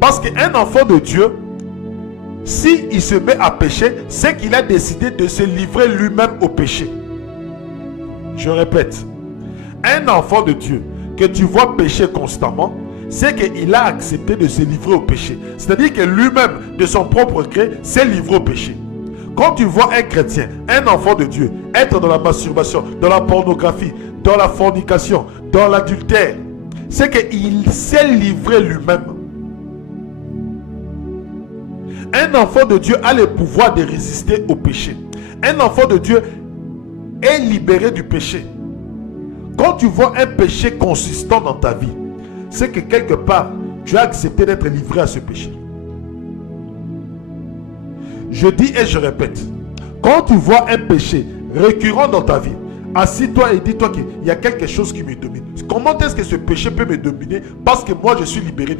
Parce qu'un enfant de Dieu, s'il se met à pécher, c'est qu'il a décidé de se livrer lui-même au péché. Je répète, un enfant de Dieu que tu vois pécher constamment, c'est qu'il a accepté de se livrer au péché. C'est-à-dire que lui-même, de son propre gré, s'est livré au péché. Quand tu vois un chrétien, un enfant de Dieu, être dans la masturbation, dans la pornographie, dans la fornication, dans l'adultère, c'est qu'il s'est livré lui-même. Un enfant de Dieu a le pouvoir de résister au péché. Un enfant de Dieu est libéré du péché. Quand tu vois un péché consistant dans ta vie, c'est que quelque part, tu as accepté d'être livré à ce péché. Je dis et je répète, quand tu vois un péché récurrent dans ta vie, assis-toi et dis-toi qu'il y a quelque chose qui me domine. Comment est-ce que ce péché peut me dominer? Parce que moi, je suis libéré